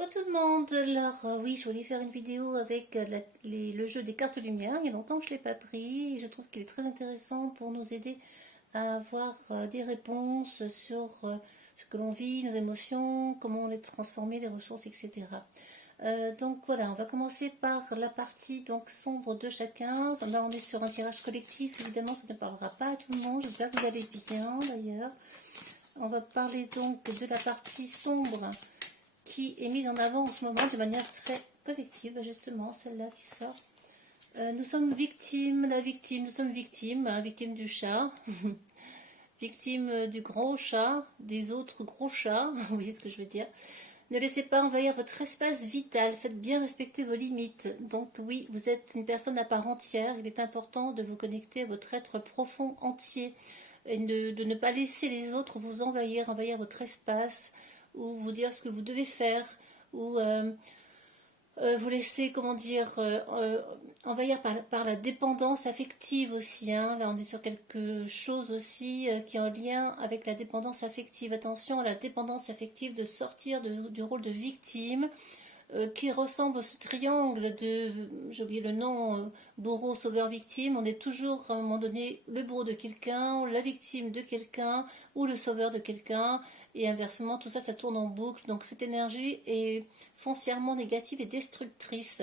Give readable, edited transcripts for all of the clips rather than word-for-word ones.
Coucou tout le monde, alors oui, je voulais faire une vidéo avec le jeu des cartes lumière. Il y a longtemps que je ne l'ai pas pris et je trouve qu'il est très intéressant pour nous aider à avoir des réponses sur ce que l'on vit, nos émotions, comment les transformer, les ressources, etc. Donc voilà, on va commencer par la partie donc sombre de chacun. Là on est sur un tirage collectif, évidemment ça ne parlera pas à tout le monde, j'espère que vous allez bien d'ailleurs. On va parler donc de la partie sombre qui est mise en avant en ce moment de manière très collective, justement, celle-là qui sort. Nous sommes victimes, nous sommes victimes, hein, victimes du chat, victimes du gros chat, des autres gros chats, vous voyez ce que je veux dire. Ne laissez pas envahir votre espace vital, faites bien respecter vos limites. Donc oui, vous êtes une personne à part entière, il est important de vous connecter à votre être profond entier, et de ne pas laisser les autres vous envahir votre espace, ou vous dire ce que vous devez faire, ou vous laisser, comment dire, envahir par la dépendance affective aussi. Hein. Là, on est sur quelque chose aussi qui est en lien avec la dépendance affective. Attention à la dépendance affective, de sortir du rôle de victime, qui ressemble à ce triangle de, j'ai oublié le nom, bourreau, sauveur, victime. On est toujours à un moment donné le bourreau de quelqu'un, la victime de quelqu'un, ou le sauveur de quelqu'un, et inversement, tout ça, ça tourne en boucle. Donc cette énergie est foncièrement négative et destructrice.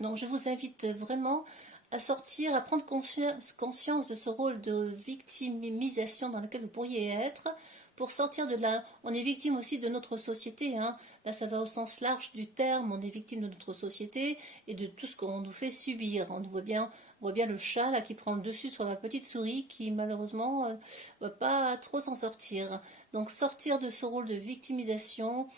Donc je vous invite vraiment à sortir, à prendre conscience de ce rôle de victimisation dans lequel vous pourriez être, pour sortir de là. On est victime aussi de notre société, hein. Là ça va au sens large du terme, on est victime de notre société et de tout ce qu'on nous fait subir. On voit bien le chat là qui prend le dessus sur la petite souris qui malheureusement va pas trop s'en sortir. Donc sortir de ce rôle de victimisation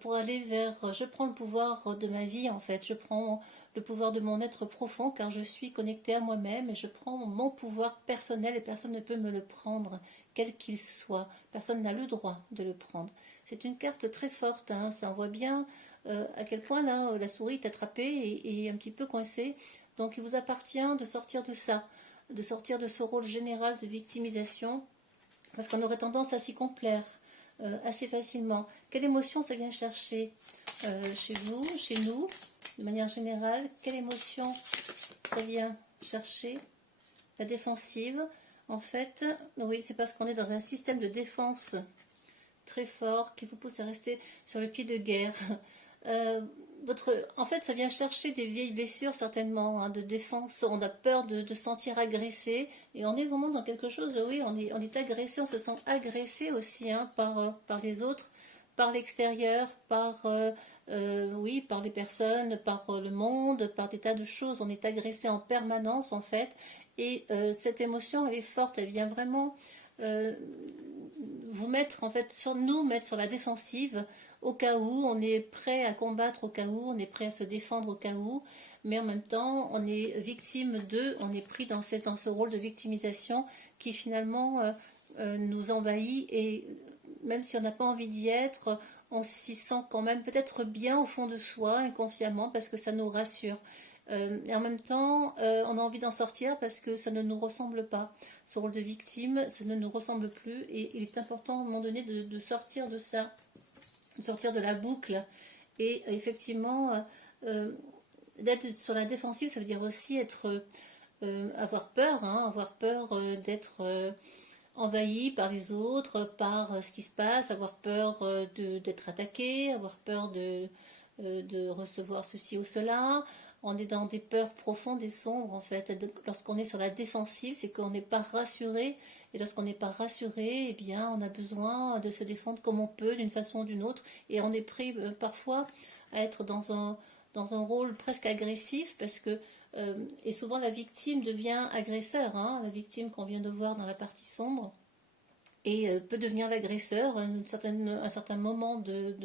pour aller vers je prends le pouvoir de ma vie en fait, je prends le pouvoir de mon être profond car je suis connectée à moi-même et je prends mon pouvoir personnel et personne ne peut me le prendre, quel qu'il soit. Personne n'a le droit de le prendre. C'est une carte très forte, hein, ça envoie bien à quel point là la souris est attrapée et un petit peu coincée. Donc il vous appartient de sortir de ça, de sortir de ce rôle général de victimisation parce qu'on aurait tendance à s'y complaire assez facilement. Quelle émotion ça vient chercher chez vous, chez nous, de manière générale? Quelle émotion ça vient chercher? La défensive, en fait, oui, c'est parce qu'on est dans un système de défense très fort qui vous pousse à rester sur le pied de guerre. En fait, ça vient chercher des vieilles blessures certainement, hein, de défense. On a peur de se sentir agressé et on est vraiment dans quelque chose, oui, on est agressé, on se sent agressé aussi, hein, par les autres, par l'extérieur, oui, par les personnes, par le monde, par des tas de choses. On est agressé en permanence en fait et cette émotion elle est forte, elle vient vraiment vous mettre en fait mettre sur la défensive au cas où, on est prêt à combattre au cas où, on est prêt à se défendre au cas où, mais en même temps on est victime on est pris dans ce rôle de victimisation qui finalement nous envahit et même si on n'a pas envie d'y être, on s'y sent quand même peut-être bien au fond de soi, inconsciemment, parce que ça nous rassure. Et en même temps, on a envie d'en sortir parce que ça ne nous ressemble pas. Ce rôle de victime, ça ne nous ressemble plus et il est important à un moment donné de sortir de ça, de sortir de la boucle. Et effectivement, d'être sur la défensive, ça veut dire aussi avoir peur, hein, avoir peur d'être envahi par les autres, par ce qui se passe, avoir peur d'être attaqué, avoir peur de recevoir ceci ou cela. On est dans des peurs profondes et sombres en fait. Lorsqu'on est sur la défensive, c'est qu'on n'est pas rassuré. Et lorsqu'on n'est pas rassuré, eh bien, on a besoin de se défendre comme on peut, d'une façon ou d'une autre. Et on est pris parfois à être dans un rôle presque agressif parce que et souvent la victime devient agresseur, hein, la victime qu'on vient de voir dans la partie sombre, et peut devenir l'agresseur à un certain moment de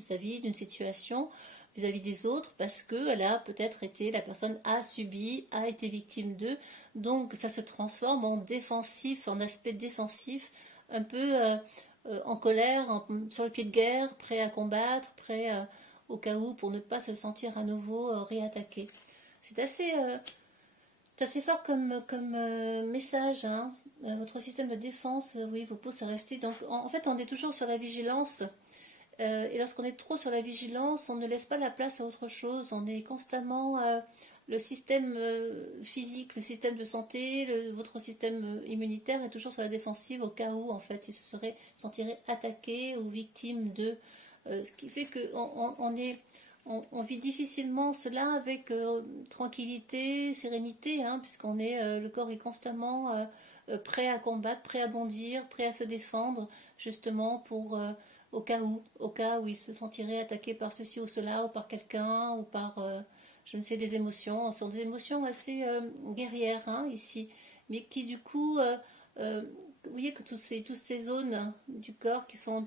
sa vie, d'une situation vis-à-vis des autres, parce qu'elle a peut-être été, la personne a subi, a été victime d'eux, donc ça se transforme en défensif, en aspect défensif, un peu en colère, sur le pied de guerre, prêt à combattre, prêt au cas où pour ne pas se sentir à nouveau réattaqué. C'est assez fort comme message, hein. Votre système de défense, oui, vous pousse à rester. Donc, en fait, on est toujours sur la vigilance Et lorsqu'on est trop sur la vigilance, on ne laisse pas la place à autre chose. On est constamment le système physique, le système de santé, votre système immunitaire est toujours sur la défensive au cas où en fait il se sentirait attaqué ou victime de ce qui fait que on vit difficilement cela avec tranquillité, sérénité, hein, puisqu'on est le corps est constamment prêt à combattre, prêt à bondir, prêt à se défendre, justement pour au cas où il se sentirait attaqué par ceci ou cela, ou par quelqu'un, ou par je ne sais, des émotions. Ce sont des émotions assez guerrières, hein, ici, mais qui du coup, vous voyez que toutes ces zones du corps qui sont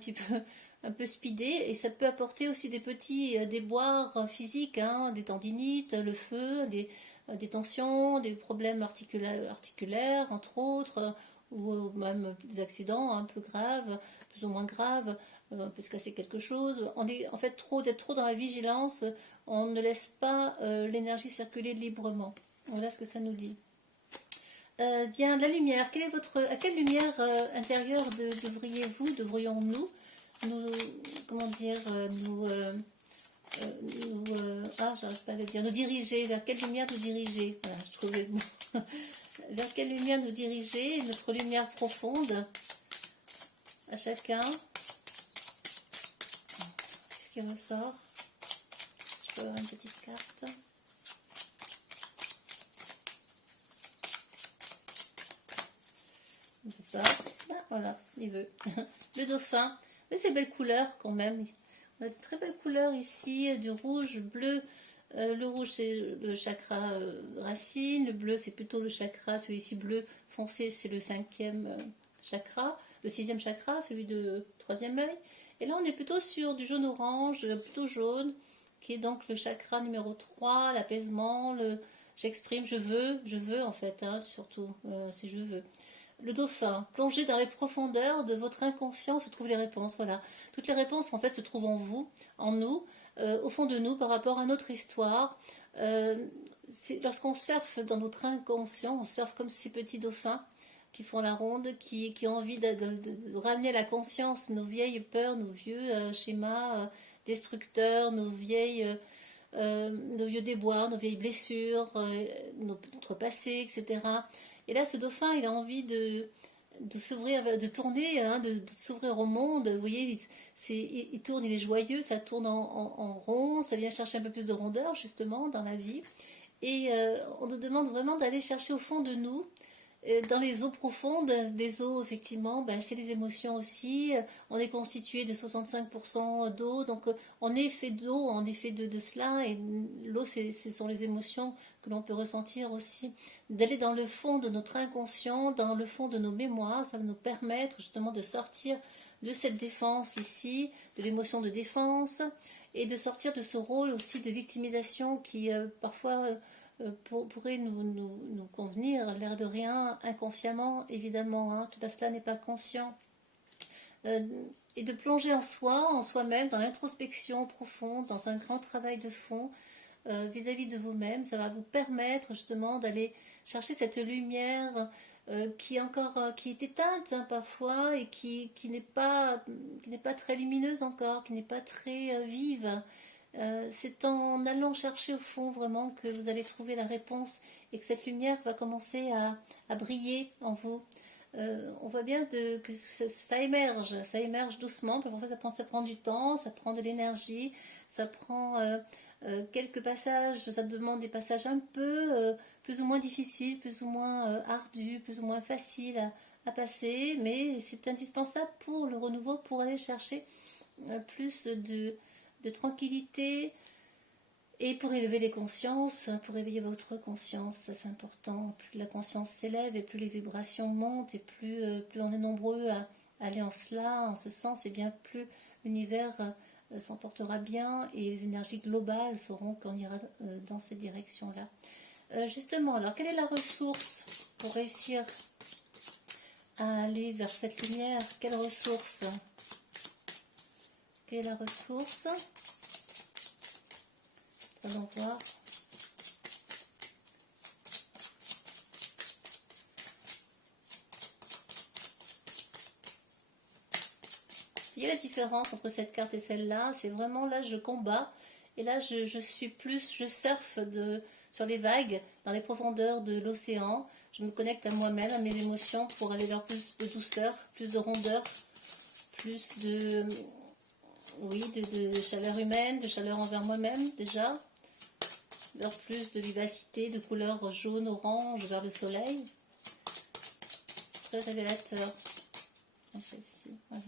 un peu speedées, et ça peut apporter aussi des petits déboires physiques, hein, des tendinites, le feu, des tensions, des problèmes articulaires entre autres, ou même des accidents hein, plus graves, plus ou moins graves, on peut se casser quelque chose. On est en fait d'être trop dans la vigilance, on ne laisse pas l'énergie circuler librement. Voilà ce que ça nous dit. Bien, la lumière. À quelle lumière intérieure devrions-nous, comment dire, j'arrive pas à le dire, nous diriger, vers quelle lumière nous diriger? Voilà, je trouvais le mot. Vers quelle lumière nous diriger, notre lumière profonde, à chacun. Qu'est-ce qui ressort? Je peux avoir une petite carte. Il veut pas. Ah, voilà, il veut. Le dauphin. Mais c'est belle couleur quand même. On a de très belles couleurs ici, du rouge, bleu. Le rouge c'est le chakra racine, le bleu c'est plutôt le chakra, celui-ci bleu foncé c'est le 5e chakra, le 6e chakra, celui de 3e œil. Et là on est plutôt sur du jaune-orange, plutôt jaune, qui est donc le chakra numéro 3, l'apaisement, j'exprime, je veux en fait, hein, surtout, si je veux. Le dauphin, plongé dans les profondeurs de votre inconscient se trouvent les réponses. Voilà, toutes les réponses en fait se trouvent en vous, en nous, au fond de nous par rapport à notre histoire. Lorsqu'on surfe dans notre inconscient, on surfe comme ces petits dauphins qui font la ronde, qui ont envie de ramener à la conscience nos vieilles peurs, nos vieux schémas destructeurs, nos vieux déboires, nos vieilles blessures, notre passé, etc. Et là, ce dauphin, il a envie de s'ouvrir, de tourner, hein, de s'ouvrir au monde. Vous voyez, il tourne, il est joyeux, ça tourne en rond, ça vient chercher un peu plus de rondeur, justement, dans la vie. Et on nous demande vraiment d'aller chercher au fond de nous, dans les eaux profondes. Les eaux, effectivement, ben, c'est les émotions aussi. On est constitué de 65% d'eau, donc on est fait d'eau, on est fait de cela, et l'eau, ce sont les émotions que l'on peut ressentir aussi. D'aller dans le fond de notre inconscient, dans le fond de nos mémoires, ça va nous permettre justement de sortir de cette défense ici, de l'émotion de défense, et de sortir de ce rôle aussi de victimisation qui parfois pourrait nous convenir, l'air de rien, inconsciemment, évidemment, hein, tout cela n'est pas conscient. Et de plonger en soi, en soi-même, dans l'introspection profonde, dans un grand travail de fond vis-à-vis de vous-même, ça va vous permettre justement d'aller chercher cette lumière qui est éteinte hein, parfois et qui n'est pas très lumineuse encore, qui n'est pas très vive. C'est en allant chercher au fond vraiment que vous allez trouver la réponse et que cette lumière va commencer à briller en vous. On voit bien que ça émerge doucement. Parfois ça prend du temps, ça prend de l'énergie, ça prend quelques passages, ça demande des passages un peu plus ou moins difficiles, plus ou moins ardus, plus ou moins faciles à passer, mais c'est indispensable pour le renouveau, pour aller chercher plus de tranquillité et pour élever les consciences, pour éveiller votre conscience, ça c'est important. Plus la conscience s'élève et plus les vibrations montent et plus on est nombreux à aller en cela, en ce sens, et bien plus l'univers s'emportera bien et les énergies globales feront qu'on ira dans cette direction-là. Justement, alors quelle est la ressource pour réussir à aller vers cette lumière? Quelle ressource? Quelle est la ressource? Nous allons voir. voyez la différence entre cette carte et celle-là? C'est vraiment là, je combats. Et là, je suis plus, je surfe sur les vagues, dans les profondeurs de l'océan. Je me connecte à moi-même, à mes émotions, pour aller vers plus de douceur, plus de rondeur, plus de, oui, de chaleur humaine, de chaleur envers moi-même déjà, vers plus de vivacité, de couleur jaune, orange, vers le soleil. C'est très révélateur. Celle-ci, voilà.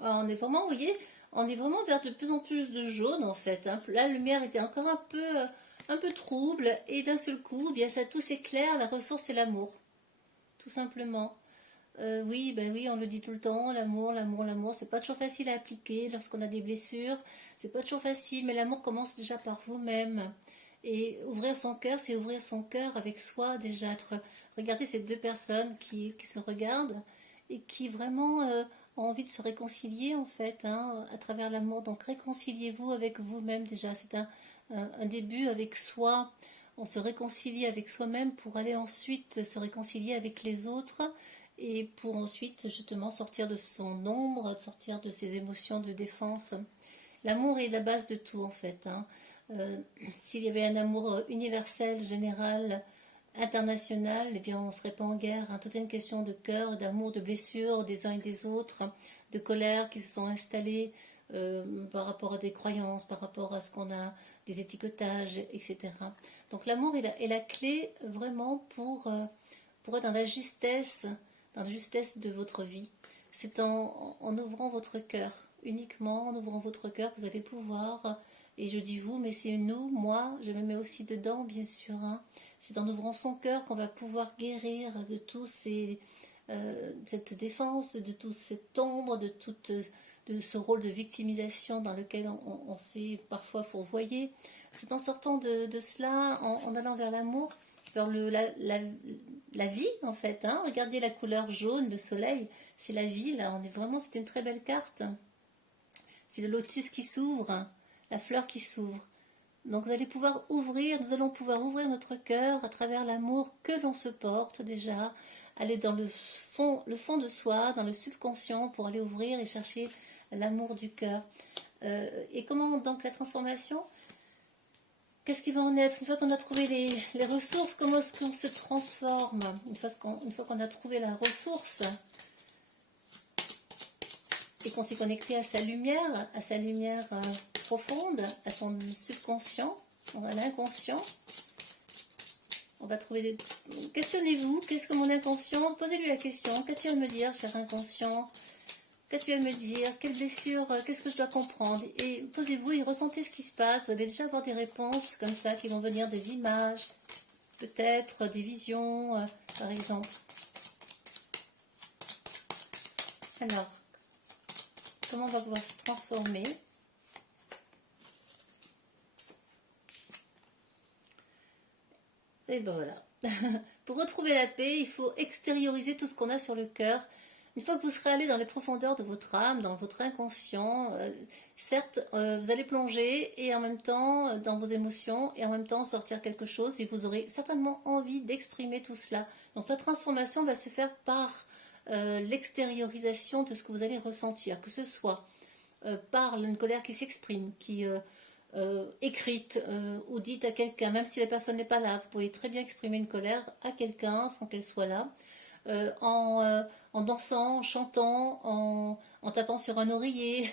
Alors, on est vraiment, vous voyez, on est vraiment vers de plus en plus de jaune en fait. Hein. La lumière était encore un peu trouble et d'un seul coup, eh bien ça tout s'éclaire. La ressource c'est l'amour, tout simplement. Oui, ben oui, on le dit tout le temps, l'amour, l'amour, l'amour. C'est pas toujours facile à appliquer lorsqu'on a des blessures. C'est pas toujours facile, mais l'amour commence déjà par vous-même. Et ouvrir son cœur, c'est ouvrir son cœur avec soi déjà. Regardez ces deux personnes qui se regardent et qui vraiment ont envie de se réconcilier en fait, hein, à travers l'amour. Donc réconciliez-vous avec vous-même déjà. C'est un début avec soi. On se réconcilie avec soi-même pour aller ensuite se réconcilier avec les autres et pour ensuite justement sortir de son ombre, sortir de ses émotions de défense. L'amour est la base de tout en fait. Hein. S'il y avait un amour universel, général, international, eh bien on ne serait pas en guerre. Hein. Tout est une question de cœur, d'amour, de blessures des uns et des autres, de colère qui se sont installées par rapport à des croyances, par rapport à ce qu'on a, des étiquetages, etc. Donc l'amour est la clé vraiment pour être dans la justesse de votre vie. C'est en ouvrant votre cœur, uniquement en ouvrant votre cœur, que vous allez pouvoir, et je dis vous, mais c'est nous, moi, je me mets aussi dedans, bien sûr. Hein. C'est en ouvrant son cœur qu'on va pouvoir guérir de tout cette défense, de toute cette ombre, de ce rôle de victimisation dans lequel on s'est parfois fourvoyé. C'est en sortant de cela, en allant vers l'amour, vers la vie en fait. Hein. Regardez la couleur jaune, le soleil, c'est la vie là. C'est une très belle carte. C'est le lotus qui s'ouvre, la fleur qui s'ouvre. Donc nous allons pouvoir ouvrir notre cœur à travers l'amour que l'on se porte déjà, aller dans le fond de soi, dans le subconscient pour aller ouvrir et chercher l'amour du cœur. Et comment donc la transformation? Qu'est-ce qui va en être? Une fois qu'on a trouvé les ressources, comment est-ce qu'on se transforme? Une fois qu'on a trouvé la ressource et qu'on s'est connecté à sa lumière profonde, à son subconscient, à l'inconscient, on va trouver des... Questionnez-vous, qu'est-ce que mon inconscient? Posez-lui la question, qu'as-tu à me dire, cher inconscient? Qu'as-tu à me dire? Quelle blessure? Qu'est-ce que je dois comprendre? Et posez-vous et ressentez ce qui se passe. Vous allez déjà avoir des réponses comme ça qui vont venir, des images, peut-être des visions, par exemple. Alors, comment on va pouvoir se transformer? Et ben voilà. Pour retrouver la paix, il faut extérioriser tout ce qu'on a sur le cœur. Une fois que vous serez allé dans les profondeurs de votre âme, dans votre inconscient, certes, vous allez plonger et en même temps dans vos émotions et en même temps sortir quelque chose et vous aurez certainement envie d'exprimer tout cela. Donc la transformation va se faire par l'extériorisation de ce que vous allez ressentir, que ce soit par une colère qui s'exprime, qui écrite ou dite à quelqu'un, même si la personne n'est pas là, vous pouvez très bien exprimer une colère à quelqu'un sans qu'elle soit là. En dansant, en chantant, en tapant sur un oreiller,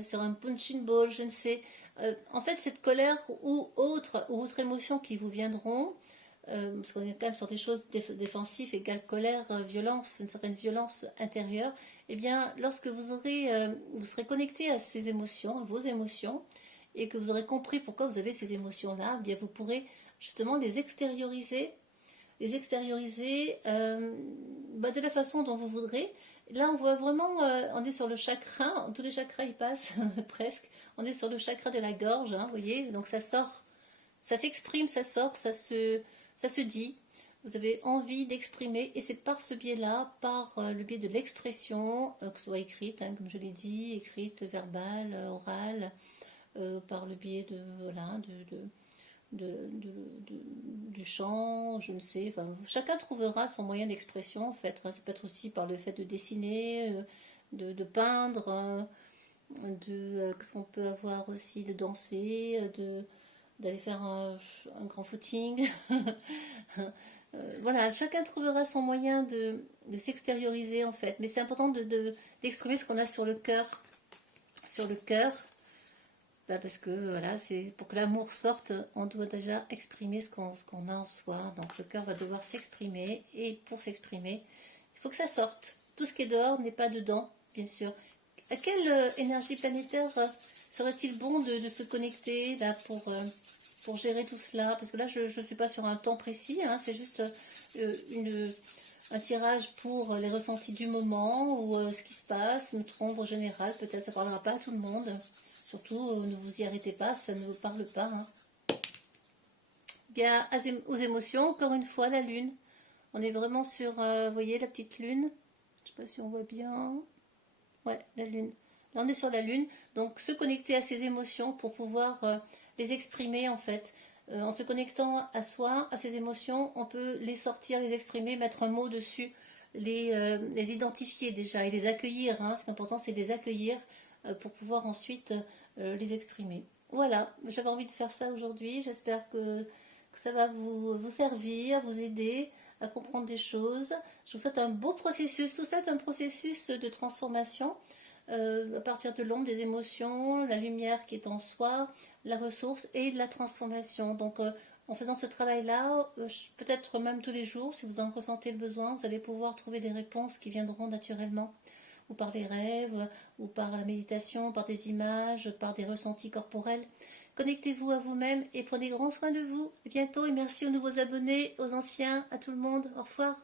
sur un punching ball, je ne sais. En fait, cette colère ou autre émotion qui vous viendront, parce qu'on est quand même sur des choses défensives, égale colère, violence, une certaine violence intérieure, eh bien, lorsque vous serez connecté à ces émotions, à vos émotions, et que vous aurez compris pourquoi vous avez ces émotions-là, eh bien, vous pourrez justement les extérioriser de la façon dont vous voudrez. Là, on voit vraiment, on est sur le chakra, tous les chakras y passent presque. On est sur le chakra de la gorge, hein, vous voyez, donc ça sort, ça s'exprime, ça sort, ça se dit. Vous avez envie d'exprimer, et c'est par ce biais-là, par le biais de l'expression, que ce soit écrite, hein, comme je l'ai dit, écrite, verbale, orale, par le biais du chant, je ne sais, enfin, chacun trouvera son moyen d'expression en fait. Ça peut être aussi par le fait de dessiner, de peindre, qu'est-ce qu'on peut avoir aussi, de danser, d'aller faire un grand footing. Voilà, chacun trouvera son moyen de s'extérioriser en fait, mais c'est important d'exprimer ce qu'on a sur le cœur. Sur le cœur, bah parce que voilà, c'est pour que l'amour sorte, on doit déjà exprimer ce qu'on a en soi. Donc le cœur va devoir s'exprimer, et pour s'exprimer, il faut que ça sorte. Tout ce qui est dehors n'est pas dedans, bien sûr. À quelle énergie planétaire serait-il bon de se connecter là pour gérer tout cela? Parce que là, je ne suis pas sur un temps précis, hein, c'est juste un tirage pour les ressentis du moment ou ce qui se passe, notre ombre générale. Peut-être ça ne parlera pas à tout le monde. Surtout, ne vous y arrêtez pas, ça ne vous parle pas. Hein. Bien, aux émotions, encore une fois, la lune. On est vraiment sur, vous voyez, la petite lune. Je ne sais pas si on voit bien. Ouais, la lune. Là, on est sur la lune. Donc, se connecter à ses émotions pour pouvoir les exprimer, en fait. En se connectant à soi, à ses émotions, on peut les sortir, les exprimer, mettre un mot dessus, les identifier déjà et les accueillir. Hein. Ce qui est important, c'est de les accueillir pour pouvoir ensuite les exprimer. Voilà, j'avais envie de faire ça aujourd'hui. J'espère que ça va vous servir, vous aider à comprendre des choses. Je vous souhaite un beau processus. Tout ça est un processus de transformation à partir de l'ombre, des émotions, la lumière qui est en soi, la ressource et de la transformation. Donc en faisant ce travail-là, peut-être même tous les jours, si vous en ressentez le besoin, vous allez pouvoir trouver des réponses qui viendront naturellement, ou par les rêves, ou par la méditation, par des images, par des ressentis corporels. Connectez-vous à vous-même et prenez grand soin de vous. À bientôt et merci aux nouveaux abonnés, aux anciens, à tout le monde. Au revoir.